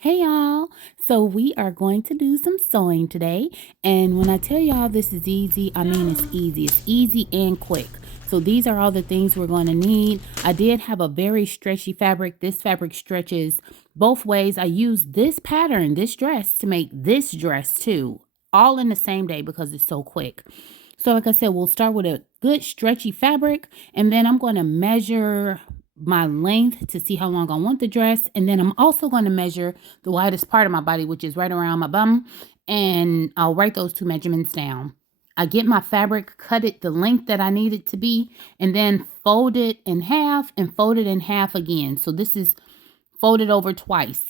Hey y'all. So we are going to do some sewing today. And when I tell y'all this is easy, I mean it's easy. It's easy and quick. So these are all the things we're going to need. I did have a very stretchy fabric. This fabric stretches both ways. I used this pattern, this dress, to make this dress too. All in the same day because it's so quick. So like I said, we'll start with a good stretchy fabric, and then I'm going to measure my length to see how long I want the dress. And then I'm also going to measure the widest part of my body, which is right around my bum. And I'll write those two measurements down. I get my fabric, cut it the length that I need it to be, and then fold it in half and fold it in half again. So this is folded over twice.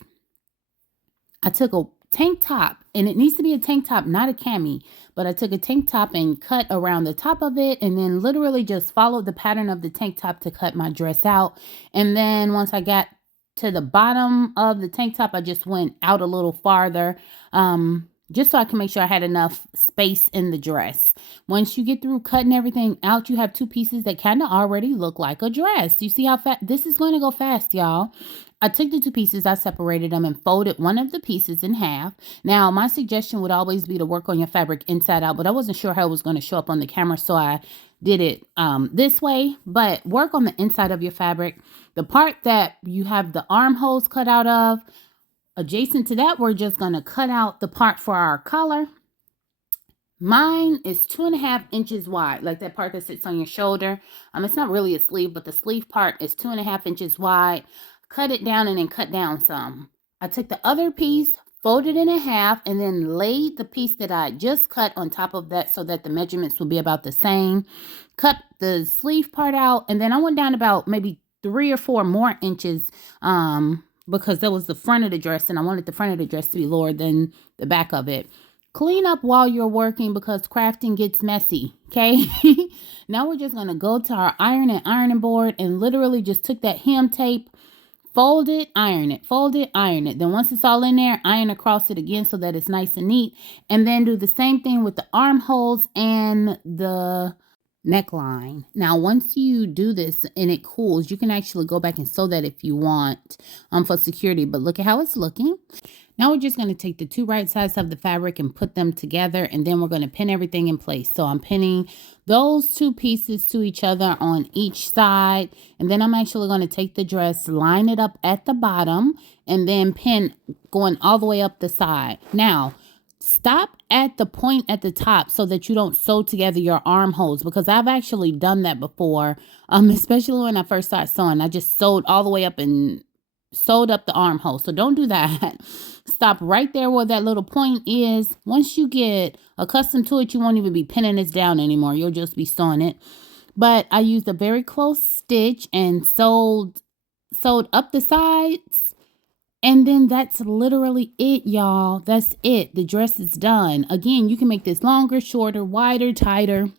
I took a tank top, and it needs to be a tank top, not a cami, but I took a tank top and cut around the top of it, and then literally just followed the pattern of the tank top to cut my dress out. And then once I got to the bottom of the tank top, I just went out a little farther, just so I can make sure I had enough space in the dress. Once you get through cutting everything out, you have two pieces that kind of already look like a dress. You see how fast this is going to go fast, y'all. I took the two pieces, I separated them and folded one of the pieces in half. Now, my suggestion would always be to work on your fabric inside out, but I wasn't sure how it was going to show up on the camera, so I did it this way. But work on the inside of your fabric. The part that you have the armholes cut out of, adjacent to that, we're just going to cut out the part for our collar. Mine is 2.5 inches wide, like that part that sits on your shoulder. It's not really a sleeve, but the sleeve part is 2.5 inches wide. Cut it down and then cut down some. I took the other piece, folded it in half, and then laid the piece that I just cut on top of that so that the measurements will be about the same. Cut the sleeve part out, and then I went down about maybe 3 or 4 more inches because that was the front of the dress, and I wanted the front of the dress to be lower than the back of it. Clean up while you're working because crafting gets messy, okay? Now we're just going to go to our ironing board and literally just took that hem tape, fold it, iron it, fold it, iron it. Then once it's all in there, iron across it again so that it's nice and neat. And then do the same thing with the armholes and the neckline. Now, once you do this and it cools, you can actually go back and sew that if you want for security. But look at how it's looking. Now we're just going to take the two right sides of the fabric and put them together, and then we're going to pin everything in place. So I'm pinning those two pieces to each other on each side, and then I'm actually going to take the dress, line it up at the bottom, and then pin going all the way up the side. Now, stop at the point at the top so that you don't sew together your armholes, because I've actually done that before, especially when I first started sewing. I just sewed all the way up and sewed up the armhole. So don't do that. Stop right there where that little point is. Once you get accustomed to it, you won't even be pinning this down anymore. You'll just be sewing it. But I used a very close stitch and sewed up the sides. And then that's literally it, y'all. That's it. The dress is done. Again, you can make this longer, shorter, wider, tighter,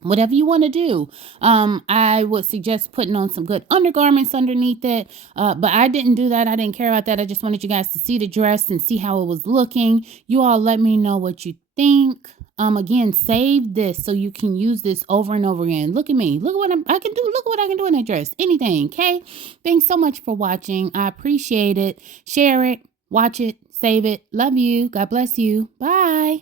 whatever you want to do. I would suggest putting on some good undergarments underneath it, but I didn't do that. I didn't care about that. I just wanted you guys to see the dress and see how it was looking. You all let me know what you think. Again, save this so you can use this over and over again. Look at me. Look at what I can do. Look at what I can do in that dress. Anything, okay? Thanks so much for watching. I appreciate it. Share it, watch it, save it. Love you. God bless you. Bye.